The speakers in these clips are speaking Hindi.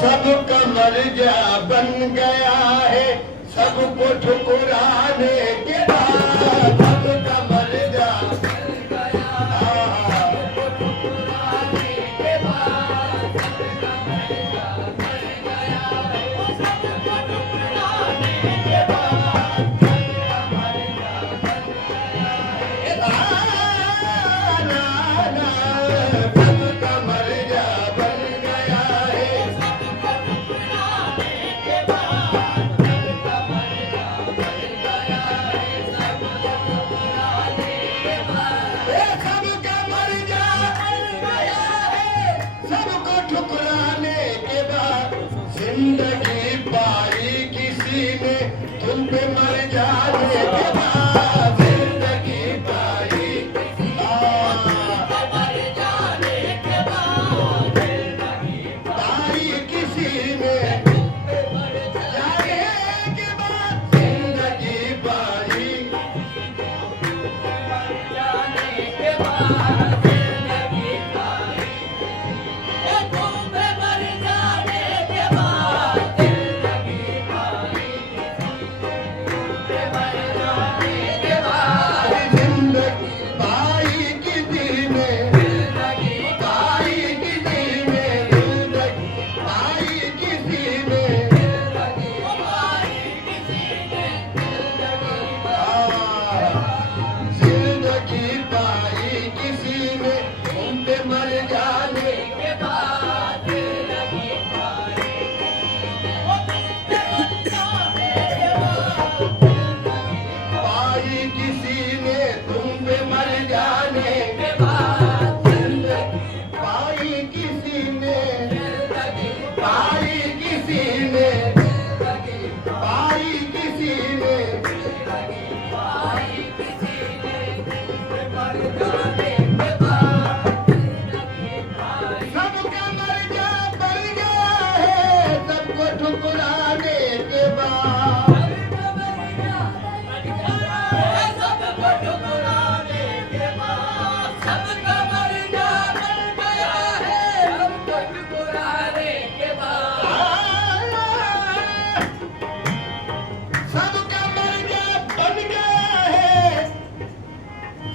सबका मर्जा बन गया है, सबको ठुकराने के बाद सबका मर्जा बन गया है, सबको ठुकराने के बाद सबका मर्जा बन गया है, सबको ठुकराने के बाद सबका मर्जा बन गया है। सबका मर्जा बन गया है, सबको ठुकराने के बाद सबका मर्जा बन गया है, सबको ठुकराने के बाद सबका मर्जा बन गया है, सबको ठुकराने के बाद जिंदगी पाई किसी ने तुम पे मर जाने के बाद जिंदगी पाई किसी ने मर जाने के बाद जिंदगी पाई किसी ने तुम पे मर जाने के बाद जिंदगी पाई मर जाने के बाद जिंदगी पाई तुम पे मर जाने के बाद जिंदगी पाई पे मर जाने के बाद जिंदगी पाई किसी ने जिंदगी पाई किसी ने जिंदगी पाई किसी ने जिंदगी पाई किसी ने जिंदगी पाई किसी ने तुम पे मर जाने के बाद जिंदगी पाई पाई किसी ने तुम पे मर जाने के बाद जिंदगी पाई किसी ने जिंदगी पाई किसी ने जिंदगी पाई किसी ने जिंदगी पाई किसी ने तुम पे मर जाने के बाद जिंदगी पाई सबका मर्जा बन गया है, सबको ठुकराने के बाद सबको ठुकराने के बाद सबका मर्जा बन गया है, सबको ठुकराने के बाद सबका मर्जा बन गया है,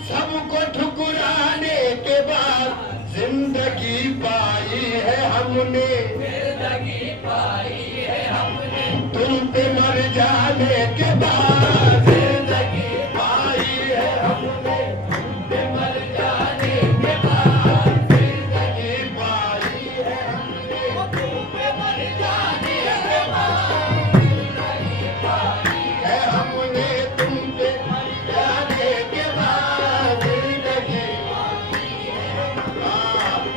सबको ठुकराने के बाद जिंदगी पाई है हमने जिंदगी पाई है हमने तुम पे मर जाने के बाद जिंदगी पाई है हमने तुम पे मर जाने के बाद जिंदगी पाई है हमने तुम पे मर जाने के बाद जिंदगी पाई है हमने तुम पे मर जाने के बाद जिंदगी पाई है हमने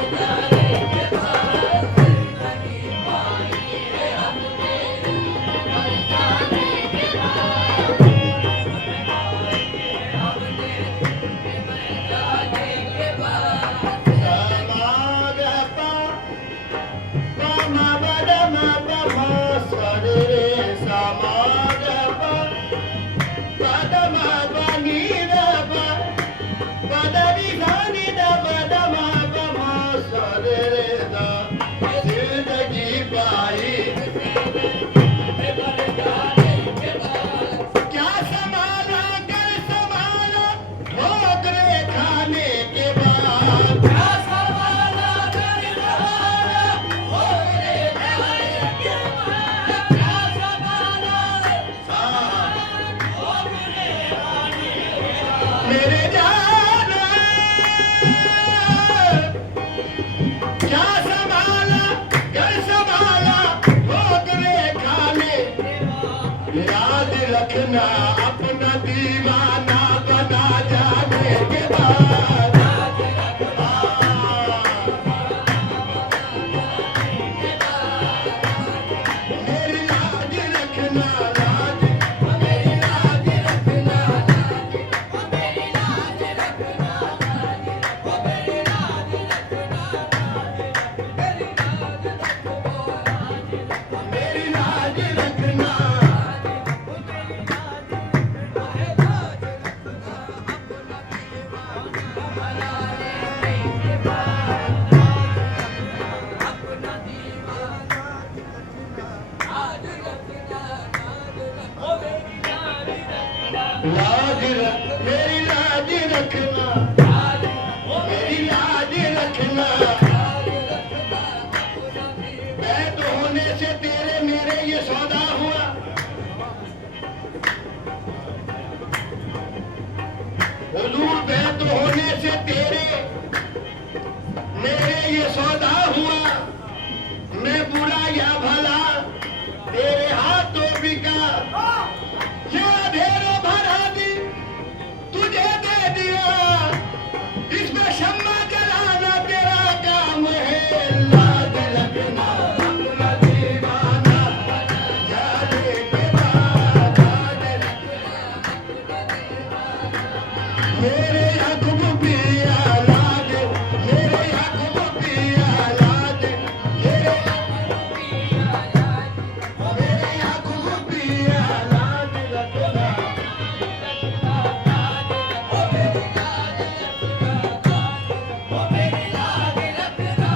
मर जाने के बाद जिंदगी पाई है हमने मर जाने के बाद रखना अपना दीवाना बना जाने के बाद मेरी लाज रखना लाज मेरी लाज रखना लाज मेरी लाज रखना लाज मेरी लाज रखना लाज मेरी लाज रखना ये सौदा हुआ, मैं बुरा या भला तेरे हाथों बिका। ये अंधेरों भरा दिल तुझे दे दिया, इसमें शम्मा जलाना तेरा काम है। लाज रखना अपना दीवाना जाने के बाद, मेरे याकूब पिया लाज, मेरे याकूब पिया लाज, मेरे याकूब पिया लाज रखना। मेरी लाज रखना,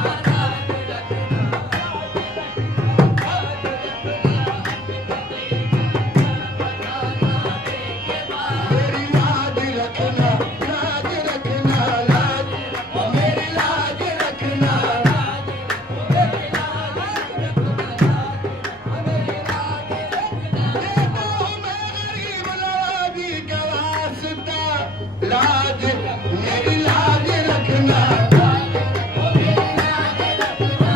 लाज रखना, लाज, मेरी लाज रखना। देता हूँ मैं गरीब नवाबी का वास्ता, लाज, मेरी लाज रखना। लाज रखना।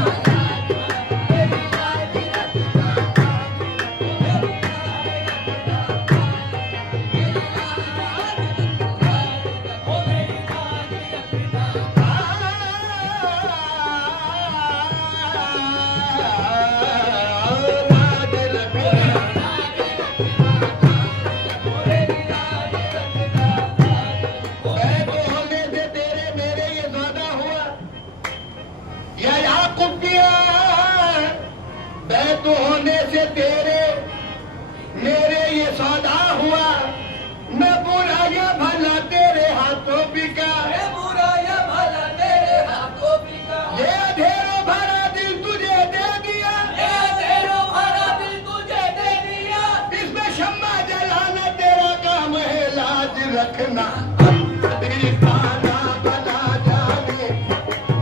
बैत होने से तेरे मेरे ये सौदा हुआ, या याकूब पिया, बैत होने से तेरे मेरे ये सौदा हुआ, मैं बुरा या भला तेरे हाथों बिका। ये अंधेरों भरा दिल तुझे दे दिया, इसमें शम्मा जलाना तेरा काम है। लाज रखना दीवाना बना जाने,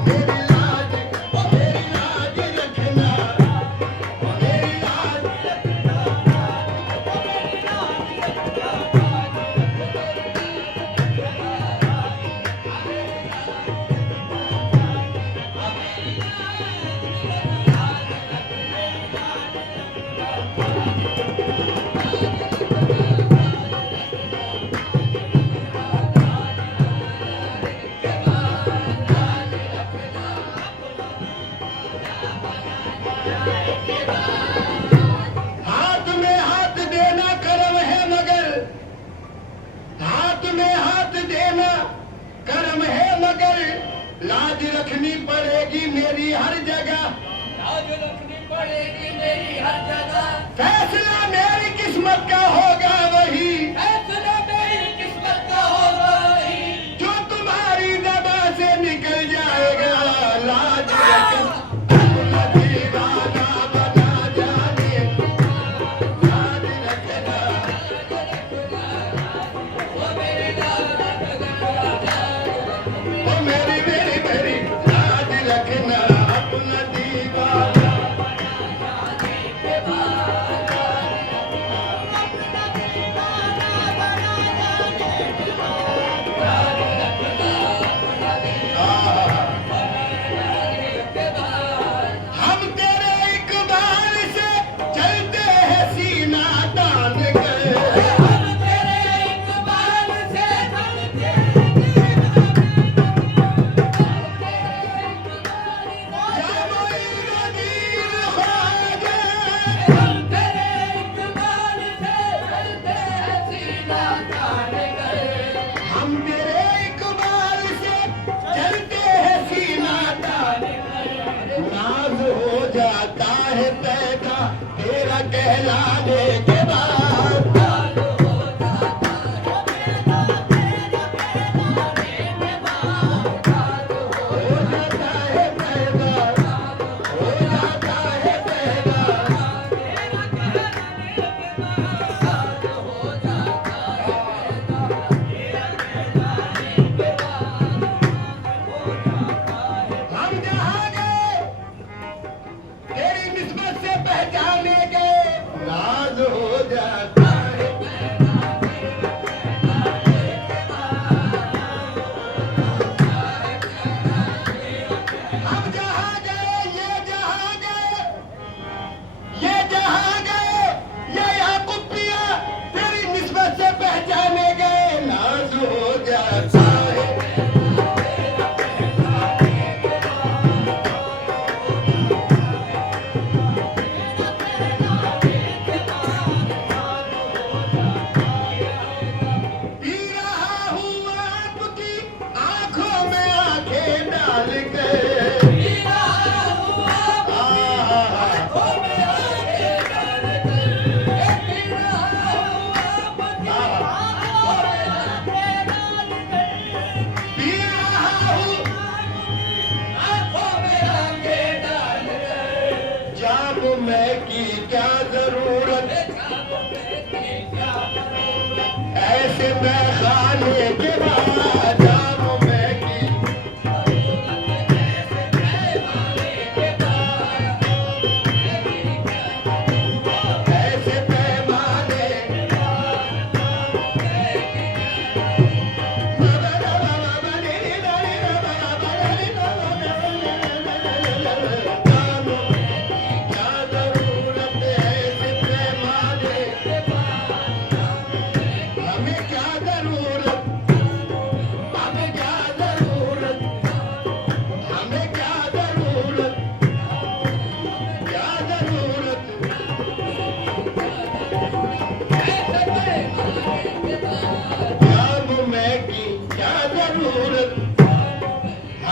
मेरी लाज रखना, मेरी लाज। हाथ में हाथ देना कर्म है मगर, हाथ में हाथ देना कर्म है मगर, लाज रखनी पड़ेगी मेरी हर जगह। फैसला मेरी किस्मत का होगा वही, जो तुम्हारी दबा से निकल जाएगा। लाज रखना अपना दीवाना बना जाने, लाज रखना। ओ मेरी मेरी मेरी लाज रखना अपना दीवाना। हम तेरे इकबाल से चलते हैं सीना तान कर, या मोईन दीन ख्वाजा। हम तेरे इकबाल से चलते हैं सीना तान, नाज हो जाता है पैदा तेरा कहलाने के बाद। हो जाता है पैदा, हो जाता है पैदा। हम जहाँ गए तेरी निस्बत से पहचाने गए, नाज हो जरूरत, ऐसे मैं खाने के बाद जाम में की, ऐसे पैमाने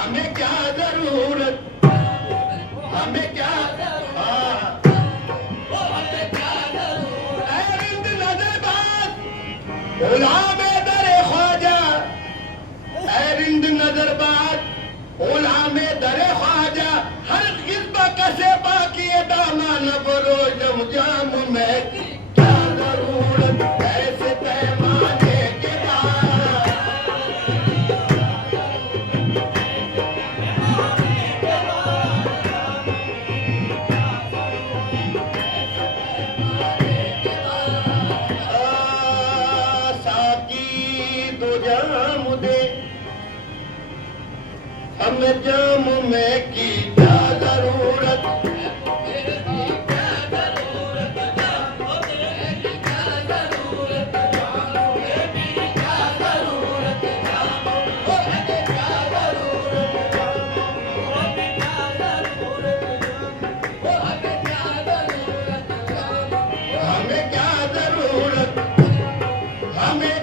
हमें क्या जरूरत, हमें क्या रिंद नजरबाज गुलाम दरे ख्वाजा, रिंद नजरबाज गुलाम दरे ख्वाजा, हर किस्म कसे बाकी दामान बोलो जम जाम में क्या जरूरत, ऐसे पैमाने के बाद जाम दे हमें जाम में की क्या जरूरत, हमें क्या जरूरत, हमें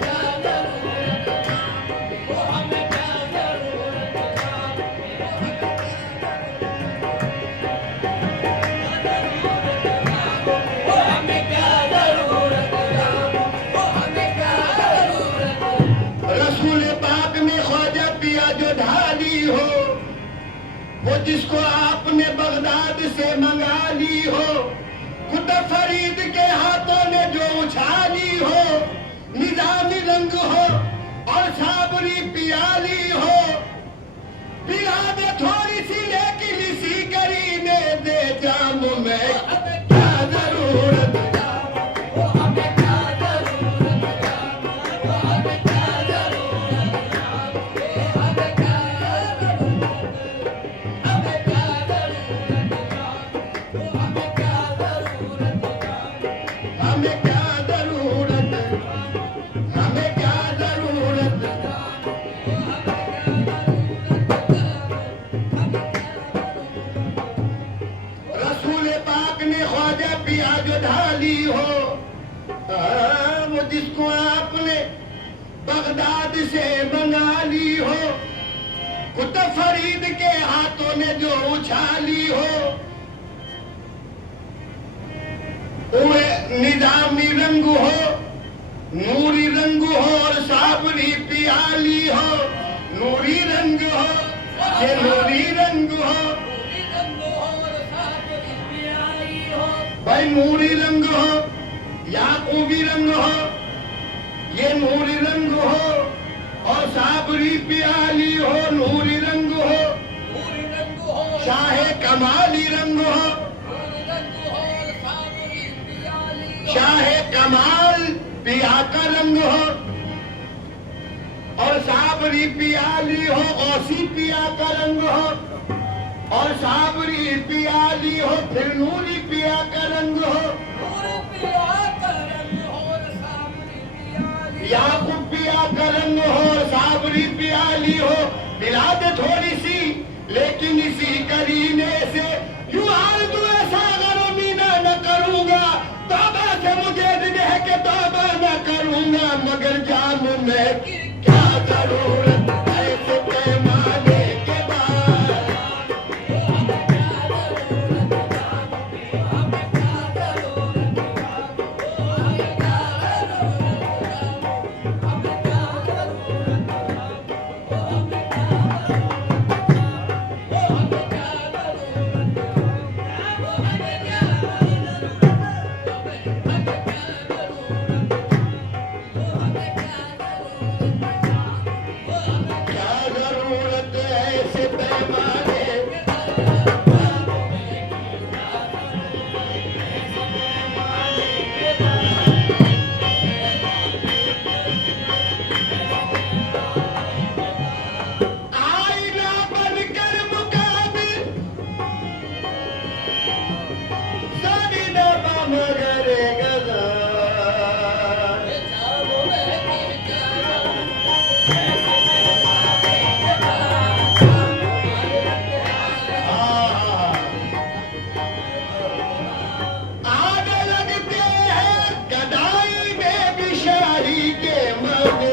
वो जिसको आपने बगदाद से मंगा ली हो, कुतुब फरीद के हाथों ने जो उछाली हो, निजामी रंग हो और साबरी पियाली हो, पिला दे थोड़ी सी लेकिन इसी करीने दे जाम में क्या जरूरत, हमें क्या जरूरत, हमें क्या जरूरत, रसूल पाक ने ख्वाजा पिया जो ढाली हो, वो जिसको आपने बगदाद से मंगा ली हो, कुतुब फरीद के हाथों ने जो उछाली हो, निजामी रंग हो, नूरी रंग हो और साबरी पियाली हो, नूरी रंग हो, ये नूरी रंग हो, भाई नूरी रंग हो, याकूबी रंग हो, ये नूरी रंग हो और साबरी पियाली हो, नूरी रंग हो, शाहे कमाली रंग हो, शाहे कमाल पिया का रंग हो और साबरी पियाली हो, गौसी पिया का रंग हो और साबरी पियाली हो, फिर नूरी पिया का रंग हो, याकूब पिया का रंग हो, साबरी पियाली हो, मिला दे थोड़ी सी लेकिन इसी करीने से यूं हाल तू ऐसा करो मीना न करूंगा, तौबा से मुझे दिन है कि तौबा न करूंगा, मगर जाम में क्या जरूरत, ऐसे पैमाने के बाद पैमाने। आईना बनकर मुकाबिल सारी दबा मगर गजा। आग लगते हैं गदाई में भी शाही के मगे।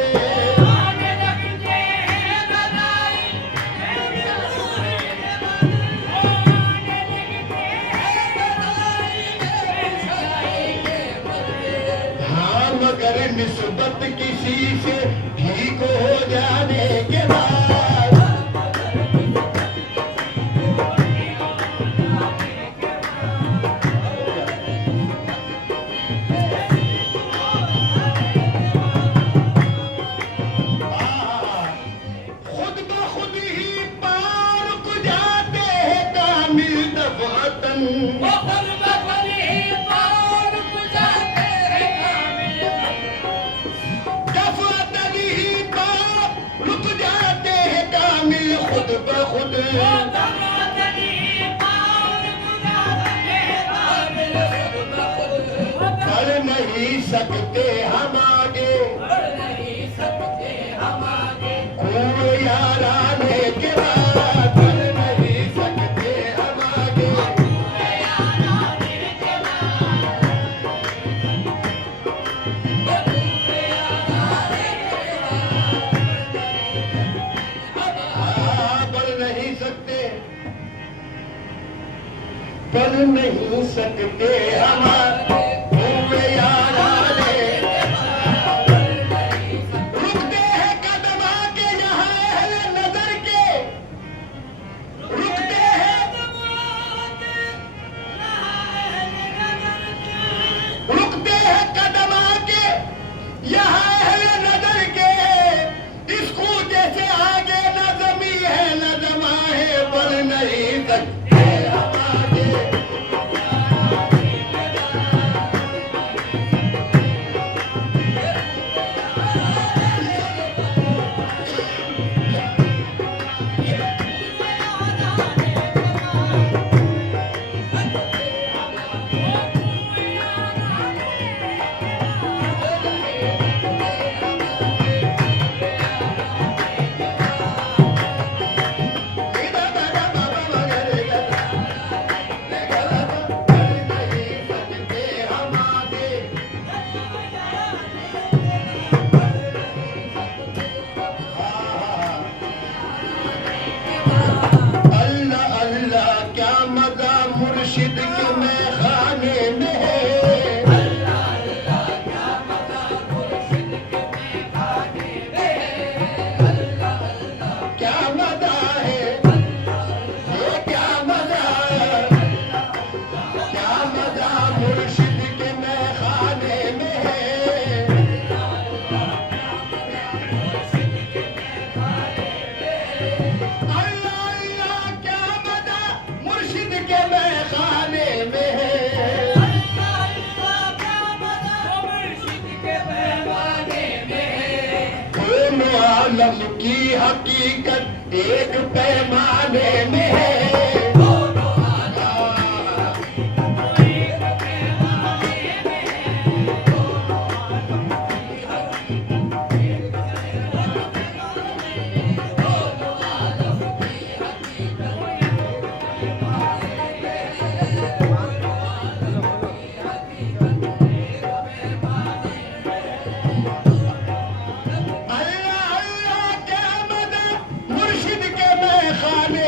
हाँ मगर निस्बत किसी से ठीक हो जाने के बाद खुद ब खुद ही पार रुक जाते हैं कामिल दफातन। दफातन ही पार रुक जाते हैं कामिल खुद ब खुद। बढ़ नहीं सकते हम आगे कुएं याराने के बाद। बढ़ नहीं सकते हम आगे बढ़ नहीं सकते, बढ़ नहीं सकते हमारे कुएं याराने। रुकते हैं कदम आके यहाँ अहले नजर के। रुकते हैं कदम आके यहाँ अहले नजर के। इस कूदे से आगे न जमी है न जमा है। बढ़ नहीं सकते हम आगे आलम की हकीकत एक पैमाने में है। खाने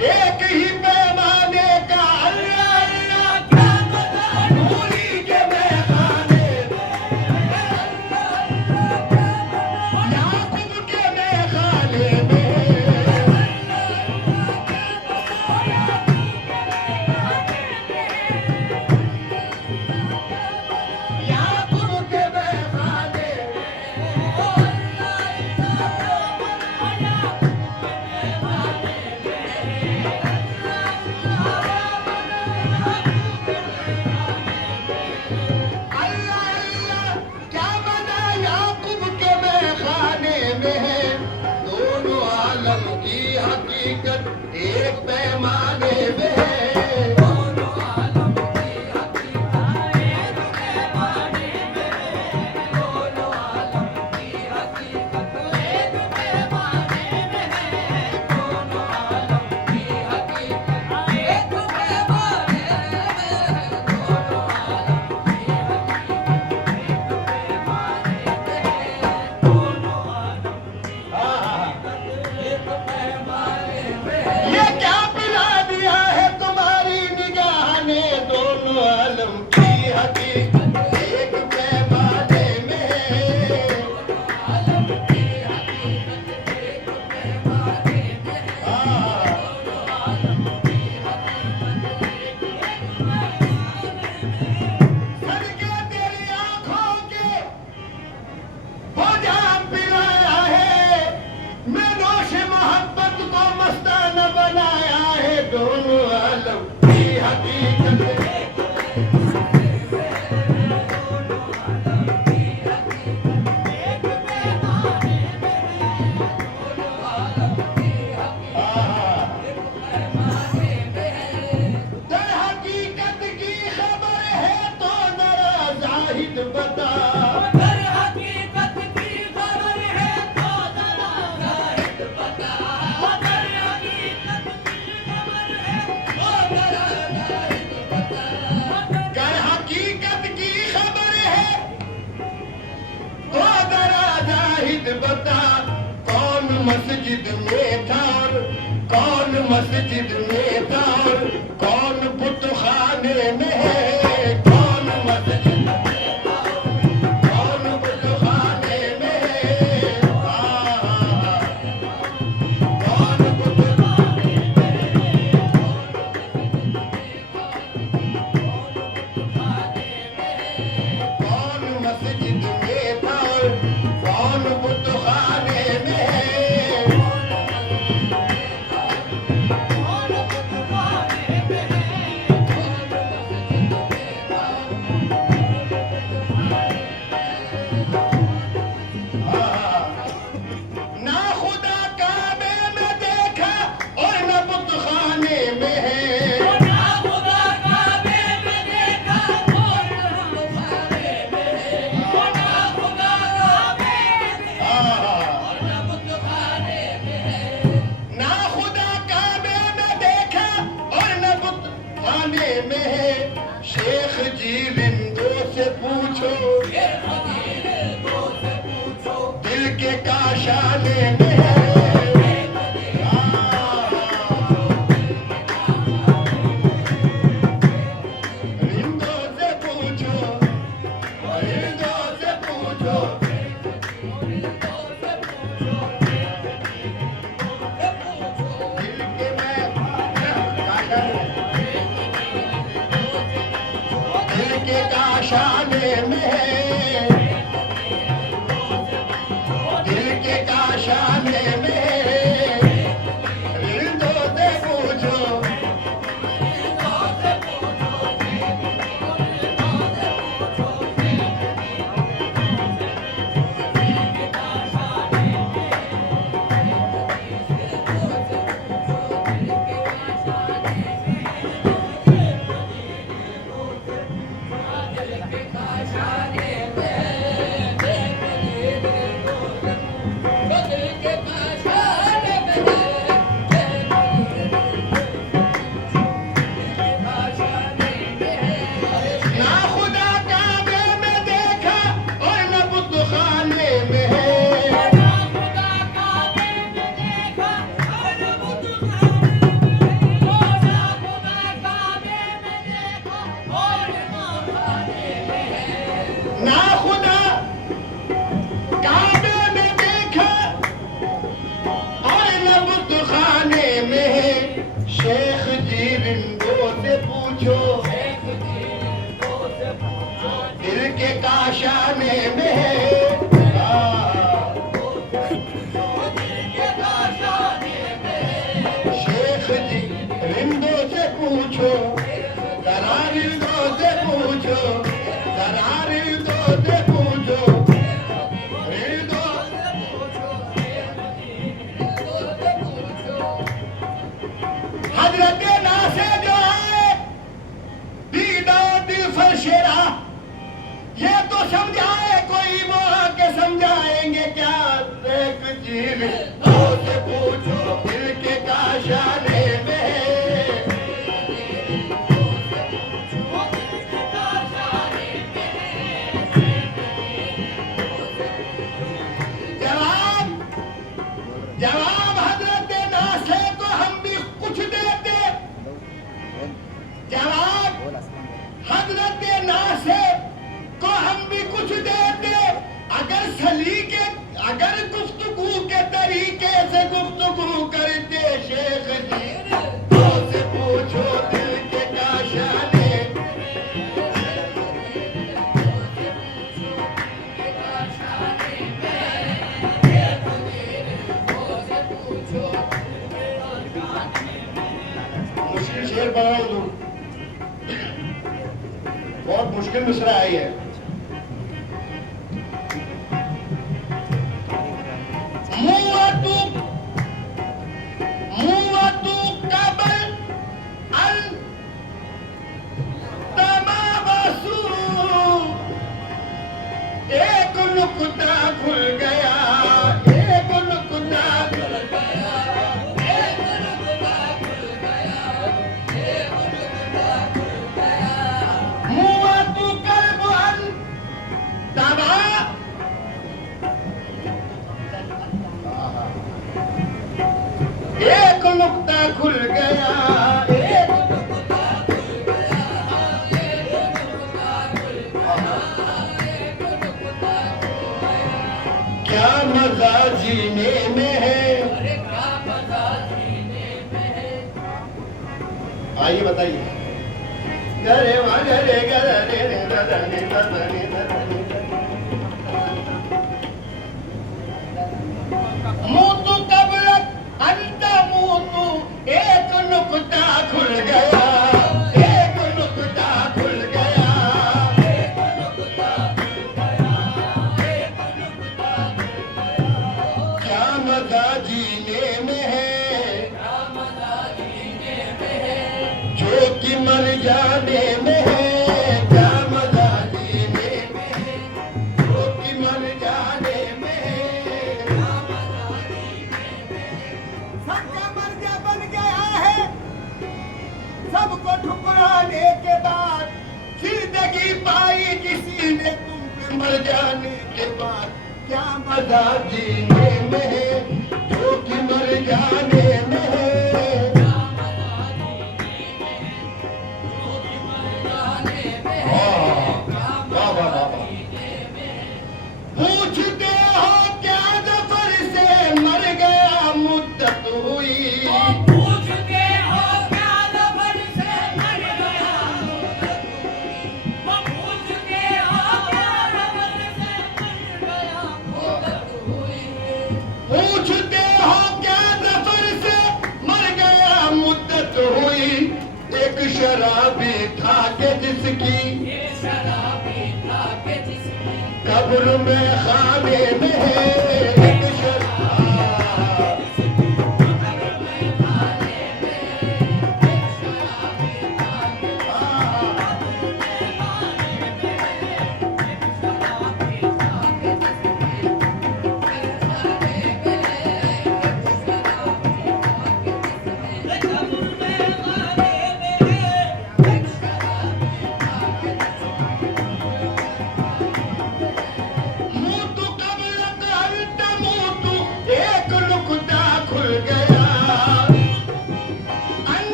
एक ही पैमाने का अल्लाह अल्लाह क्या बताऊं भूली के मैं खाने याकूब के मैं खाने में याकूब के मैं खाने अल्लाह अल्लाह क्या बना याकूब के मैं खाने में है दोनों आलम की हकीकत एक पैमाने में है ये क्या पिला दिया है तुम्हारी निगाह ने दोनों आलम की हकीकत एक पैमाने में है सदके तेरी आंखों के हो जाम पिलाया है मैं नोश मोहब्बत को मस्ताना बनाया है दोनों आलम की हकीकत दर हकीकत की खबर है तो जरा जाहिद बता कर हकीकत की खबर है तो जरा जाहिद बता कौन मस्जिद में था और कौन मस्जिद में था और कौन बुतखाने में है कौन मस्जिद में था कौन बुतखाने में है कौन बुतखाने कौन मस्जिद में था और कौन बुतखाने में है ना खुदा काबे में देखा और न बुतखाने में है ना खुदा काबे में देखा और न बुतखाने में है शेख जी रिंदों से पूछो दिल के काशाने में है रिंदों से पूछो रिंदों से पूछो दिल के मैं दिल के काशाने में है दिल के काशाने में है रिंदों से पूछो बख्त खाने में है, शेख जी रिंदों से पूछो, दिल के काशाने में है। शेख जी रिंदों से पूछो, जरा रिंदों से पूछो, जरा रिंदों से पूछो, रिंदों से पूछो। हजरत नासे जो है दीदा दिल फरशेरा, ये तो समझाए कोई वो आके समझाएंगे क्या? शेख जी रिंदों से पूछो, दिल के काशाने में है। जवाब हजरत नासे को हम भी कुछ देते, जवाब हजरत नासे को हम भी कुछ देते, अगर सलीके, अगर गुफ्तगू के तरीके से गुफ्तगू करते। शेख जी तो से पूछो, दिल के काशाने, मुश्किल शेर बना दो, बहुत मुश्किल मिसरा आई है। मुवतु कबल अल तमावसु, एक नुक्ता खुल गया, एक नुक्ता खुल गया, एक नुक्ता खुल गया, एक नुक्ता खुल गया। मुवतु कल्ब अल तमा, एक नुक्ता खुल गया, एक नुक्ता खुल गया, एक नुक्ता खुल गया, एक नुक्ता खुल गया। क्या मजा जीने में है, अरे क्या मजा जीने में है। आइए बताइए। गरे वगरे गरे रे ददनी ददनी ददनी, मुतु कबलक अंत मुतु, एक नुक्ता खुल गया, एक नुक्ता खुल गया, एक नुक्ता खुल गया, एक नुक्ता खुल गया। क्या मजा जीने में है, क्या मजा जीने में है, जो कि मर जाने में है। क्या मजा जीने में है, जो कि मर जाने में है। क्या मजा जीने में है, सबका मर्जा बन गया है, सबको ठुकराने के बाद जिंदगी पाई किसी ने तुम पे मर जाने के बाद। क्या मजा जीने में है, जो कि मर जाने में है। क्या मजा जीने में है, जो कि मर जाने में है। क्या मजा जीने में है। पूछते हो क्या जफर से मर गया मुद्दत हुई, पूछते हो क्या जफर से मर गया मुद्दत हुई, पूछते हो क्या जफर से मर गया मुद्दत हुई, पूछते हो क्या जफर से मर गया मुद्दत हुई। एक शराबी था के जिसकी, एक शराबी था के जिसकी कब्र में खाने में है। एक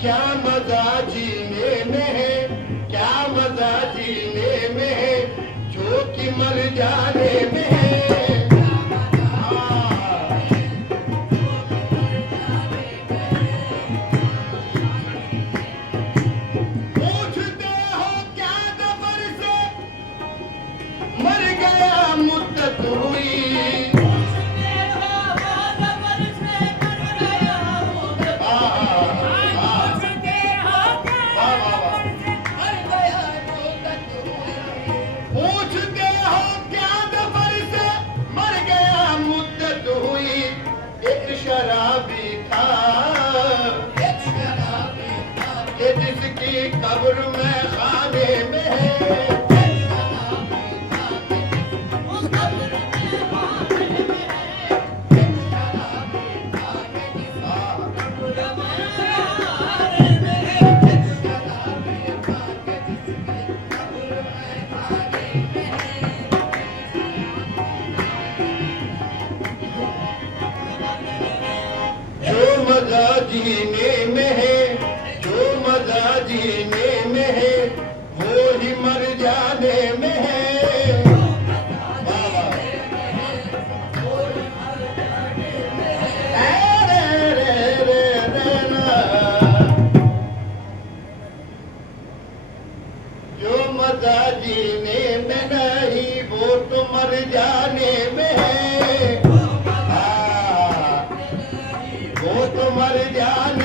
क्या मजा जीने में है, क्या मजा जीने में है, जो कि मर जाने में है। जीने में है, जो मजा जीने में है वो ही मर जाने में है। जो मजा जीने में नहीं वो तो मर जाने में है। वो तो मर जाने